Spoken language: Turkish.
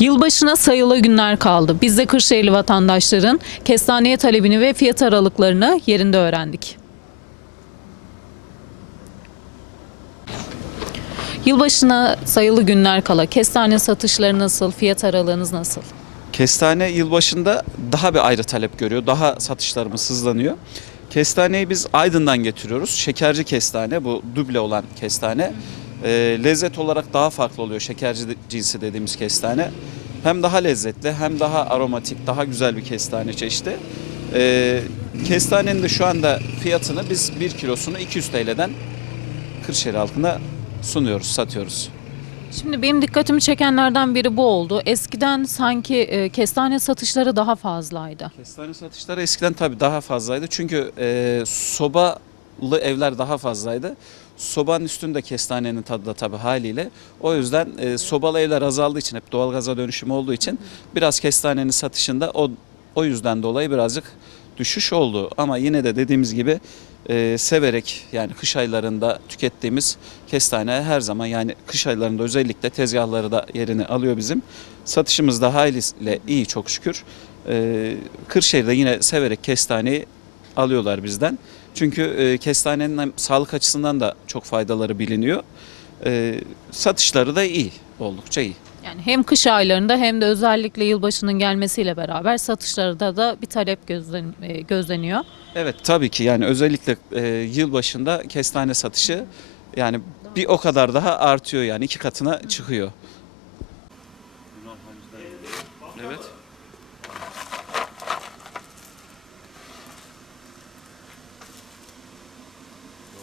Yılbaşına sayılı günler kaldı. Biz de Kırşehirli vatandaşların kestaneye talebini ve fiyat aralıklarını yerinde öğrendik. Yılbaşına sayılı günler kala kestane satışları nasıl, fiyat aralığınız nasıl? Kestane yılbaşında daha bir ayrı talep görüyor. Daha satışlarımız hızlanıyor. Kestaneyi biz Aydın'dan getiriyoruz. Şekerci kestane bu duble olan kestane. Ee, lezzet olarak daha farklı oluyor şekerci cinsi dediğimiz kestane. Hem daha lezzetli hem daha aromatik, daha güzel bir kestane çeşidi. Ee, kestanenin de şu anda fiyatını biz 1 kilosunu 200 TL'den Kırşehir halkına sunuyoruz, satıyoruz. Şimdi benim dikkatimi çekenlerden biri bu oldu. Eskiden sanki e, kestane satışları daha fazlaydı. Kestane satışları eskiden tabii daha fazlaydı. Çünkü e, sobalı evler daha fazlaydı. Sobanın üstünde kestanenin tadı da tabii haliyle. O yüzden e, sobalı evler azaldığı için hep doğalgaza dönüşüm olduğu için biraz kestanenin satışında o o yüzden dolayı birazcık düşüş oldu. Ama yine de dediğimiz gibi e, severek yani kış aylarında tükettiğimiz kestane her zaman yani kış aylarında özellikle tezgahları da yerini alıyor bizim. Satışımız da hayliyle iyi çok şükür. E, Kırşehir'de yine severek kestaneyi alıyorlar bizden. Çünkü e, kestanenin sağlık açısından da çok faydaları biliniyor. E, satışları da iyi, oldukça iyi. Yani hem kış aylarında hem de özellikle yılbaşının gelmesiyle beraber satışlarda da bir talep gözlen, e, gözleniyor. Evet tabii ki yani özellikle e, yıl başında kestane satışı yani bir o kadar daha artıyor yani iki katına çıkıyor. Evet.